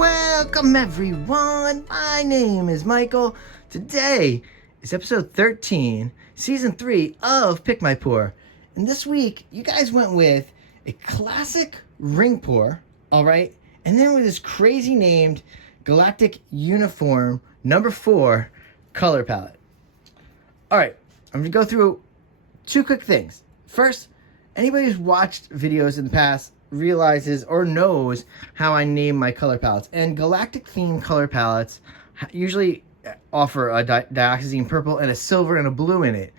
Welcome everyone, my name is Michael. Today is episode 13, season 3 of Pick My Pour. And this week, you guys went with a classic ring pour, alright? And then with this crazy named Galactic Uniform number 4 color palette. Alright, I'm going to go through 2 quick things. First, anybody who's watched videos in the past realizes or knows how I name my color palettes. And galactic themed color palettes usually offer a dioxazine purple and a silver and a blue in it.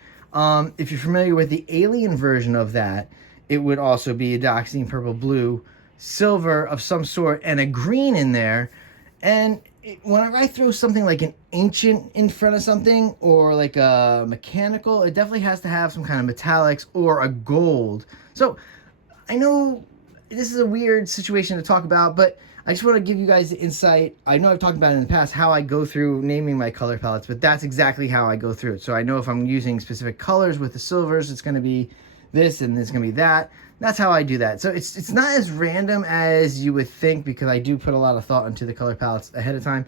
If you're familiar with the alien version of that, it would also be a dioxazine purple, blue, silver of some sort, and a green in there. And whenever I throw something like an ancient in front of something, or like a mechanical, it definitely has to have some kind of metallics or a gold. So I know this is a weird situation to talk about, but I just want to give you guys the insight. I know I've talked about it in the past, how I go through naming my color palettes, but that's exactly how I go through it. So I know if I'm using specific colors with the silvers, it's going to be this and it's going to be that. That's how I do that. So it's not as random as you would think, because I do put a lot of thought into the color palettes ahead of time.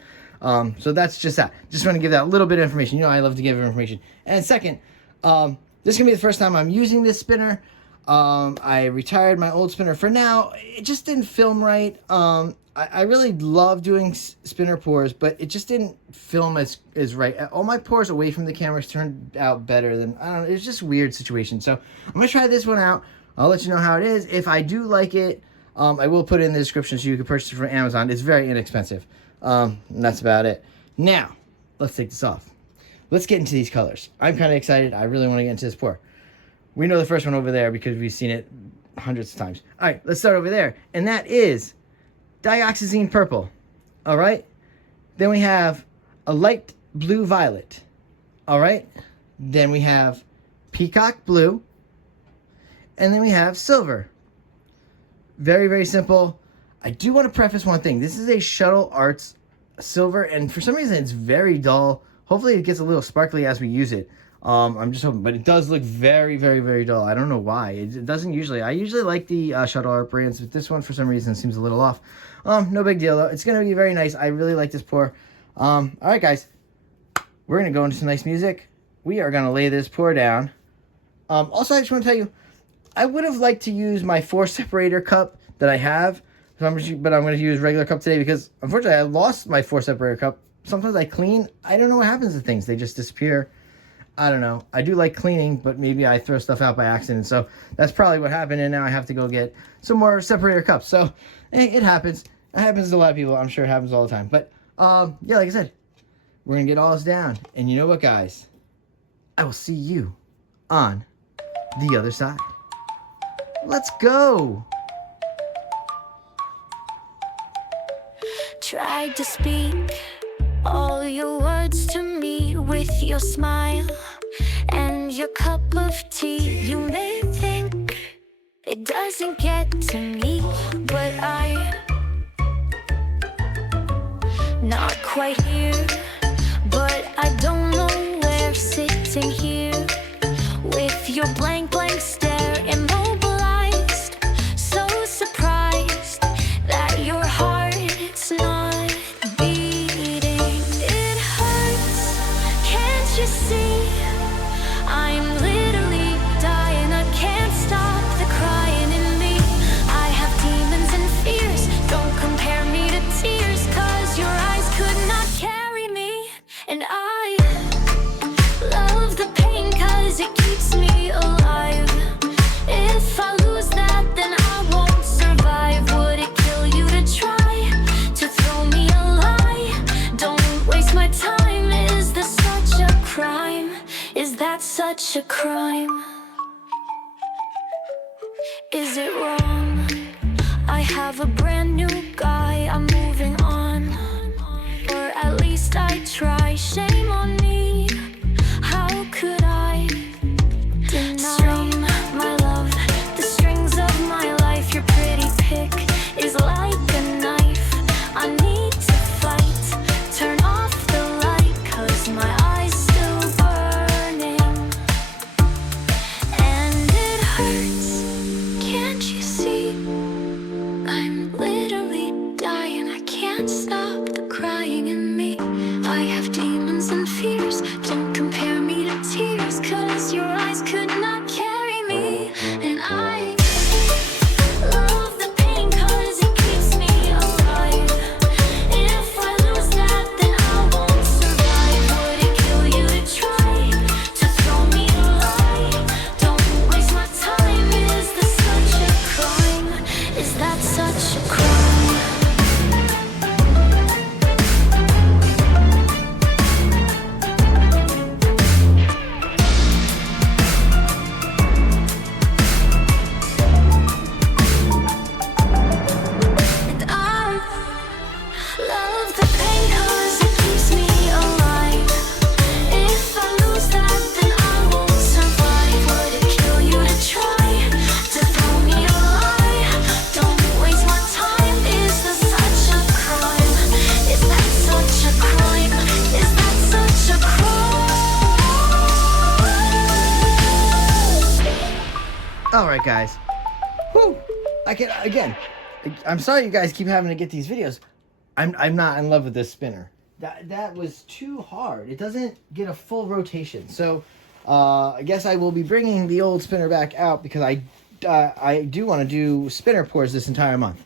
So that's just that. Just want to give that little bit of information. You know, I love to give information. And second, this is going to be the first time I'm using this spinner. I retired my old spinner for now. It just didn't film right. I really love doing spinner pours, but it just didn't film as right. All my pours away from the cameras turned out better than, I don't know, it was just a weird situation. So I'm going to try this one out. I'll let you know how it is. If I do like it, I will put it in the description so you can purchase it from Amazon. It's very inexpensive. And that's about it. Now, let's take this off. Let's get into these colors. I'm kind of excited. I really want to get into this pour. We know the first one over there because we've seen it hundreds of times. All right, let's start over there. And that is dioxazine purple. All right. Then we have a light blue violet. All right. Then we have peacock blue. And then we have silver. Very, very simple. I do want to preface one thing. This is a Shuttle Arts silver, and for some reason it's very dull. Hopefully it gets a little sparkly as we use it. I'm just hoping, but it does look very, very, very dull. I don't know why. It doesn't usually. I usually like the Shuttle Art brands, but this one for some reason seems a little off. No big deal though. It's gonna be very nice. I really like this pour. All right, guys, we're gonna go into some nice music. We are gonna lay this pour down. Also, I just want to tell you, I would have liked to use my 4 separator cup that I have, but I'm going to use regular cup today because unfortunately I lost my 4 separator cup. Sometimes I clean. I don't know what happens to things. They just disappear. I don't know. I do like cleaning, but maybe I throw stuff out by accident. So that's probably what happened, and now I have to go get some more separator cups. So it happens. It happens to a lot of people. I'm sure it happens all the time. But yeah, like I said, we're going to get all this down. And you know what, guys? I will see you on the other side. Let's go. Tried to speak all your words to me with your smile and your cup of tea. You may think it doesn't get to me, but not quite here. But I don't know where, sitting here with your blank stare, immobilized, so surprised that your heart's not beating. It hurts, can't you see? I'm literally dying, I can't stop the crying in me. I have demons and fears, don't compare me to tears, 'cause your eyes could not carry me. And I love the pain 'cause it keeps me alive. If I lose that, then I won't survive. Would it kill you to try to throw me a lie? Don't waste my time. Is this such a crime? Is that such a crime? Is it wrong? I have a brand new guy, I'm moving on. Or at least I try. Shame on me. How could I deny my love? The strings of my life, your pretty pick is like a knife. I need to fight. Turn off the light, 'cause my eyes still burning. can't stop the crying in me. I have demons and fears. Don't compare me to tears, 'cause your eyes could not carry me. And I love the pain 'cause it keeps me alive. If I lose that, then I won't survive. Would it kill you to try to throw me a lie? Don't waste my time. Is this such a crime? Is that such a crime? And I love the pain 'cause it keeps me alive. If I lose that, then I won't survive. Would it kill you to try to throw me a lie? Don't waste my time. Is this such a crime? Is that such a crime? Is that such a crime? All right, guys. Whew. I'm sorry you guys keep having to get these videos. I'm not in love with this spinner. That was too hard. It doesn't get a full rotation. So I guess I will be bringing the old spinner back out because I do want to do spinner pours this entire month.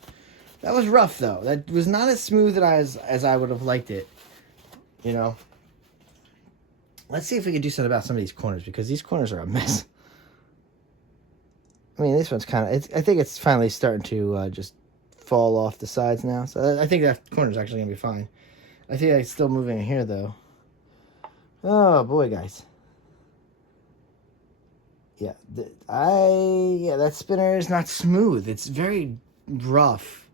That was rough though. That was not as smooth as I would have liked it. You know. Let's see if we can do something about some of these corners because these corners are a mess. I mean, this one's kind of, I think it's finally starting to just fall off the sides now. So I think that corner's actually going to be fine. I think it's still moving in here, though. Oh, boy, guys. Yeah, that spinner is not smooth. It's very rough.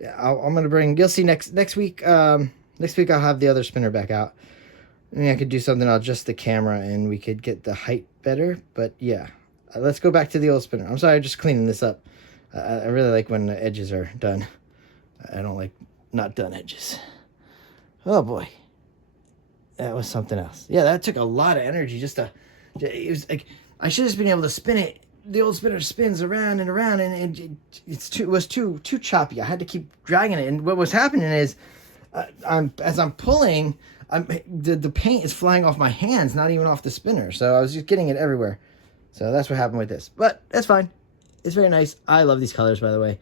Yeah, I'm going to bring, you'll see next week, next week I'll have the other spinner back out. I mean, I could do something, I'll adjust the camera and we could get the height better, but yeah. Let's go back to the old spinner. I'm sorry, just cleaning this up. I really like when the edges are done. I don't like not done edges. Oh boy, that was something else. Yeah, that took a lot of energy just to. It was like I should have just been able to spin it. The old spinner spins around and around, and it was too choppy. I had to keep dragging it, and what was happening is, as I'm pulling, the paint is flying off my hands, not even off the spinner. So I was just getting it everywhere. So that's what happened with this. But that's fine. It's very nice. I love these colors, by the way.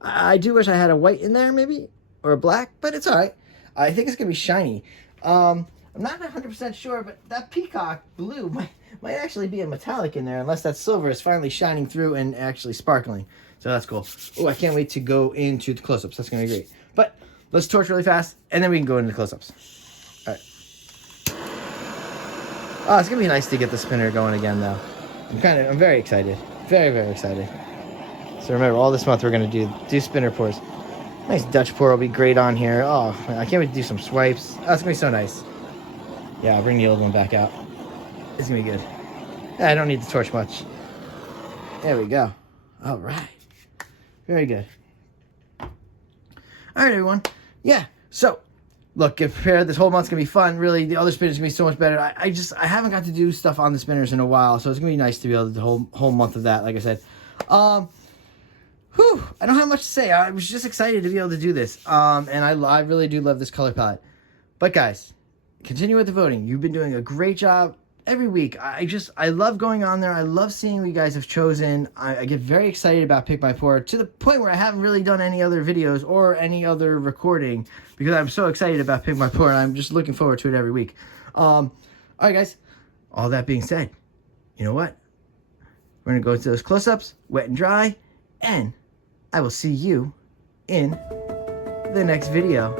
I do wish I had a white in there, maybe. Or a black. But it's alright. I think it's going to be shiny. I'm not 100% sure, but that peacock blue might actually be a metallic in there. Unless that silver is finally shining through and actually sparkling. So that's cool. Oh, I can't wait to go into the close-ups. That's going to be great. But let's torch really fast. And then we can go into the close-ups. Alright. Oh, it's going to be nice to get the spinner going again, though. I'm very excited. Very, very excited. So remember, all this month we're going to do spinner pours. Nice Dutch pour will be great on here. Oh, man, I can't wait to do some swipes. Oh, it's going to be so nice. Yeah, I'll bring the old one back out. It's going to be good. Yeah, I don't need to torch much. There we go. All right. Very good. All right, everyone. Yeah, so look, get prepared. This whole month's going to be fun. Really, the other spinners going to be so much better. I haven't got to do stuff on the spinners in a while, so it's going to be nice to be able to do the whole month of that, like I said. I don't have much to say. I was just excited to be able to do this. And I really do love this color palette. But guys, continue with the voting. You've been doing a great job every week. I love going on there. I love seeing what you guys have chosen. I get very excited about Pick My Pour to the point where I haven't really done any other videos or any other recording because I'm so excited about Pick My Pour and I'm just looking forward to it every week. All right, guys. All that being said, you know what? We're going to go to those close-ups, wet and dry, and I will see you in the next video.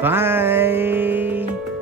Bye.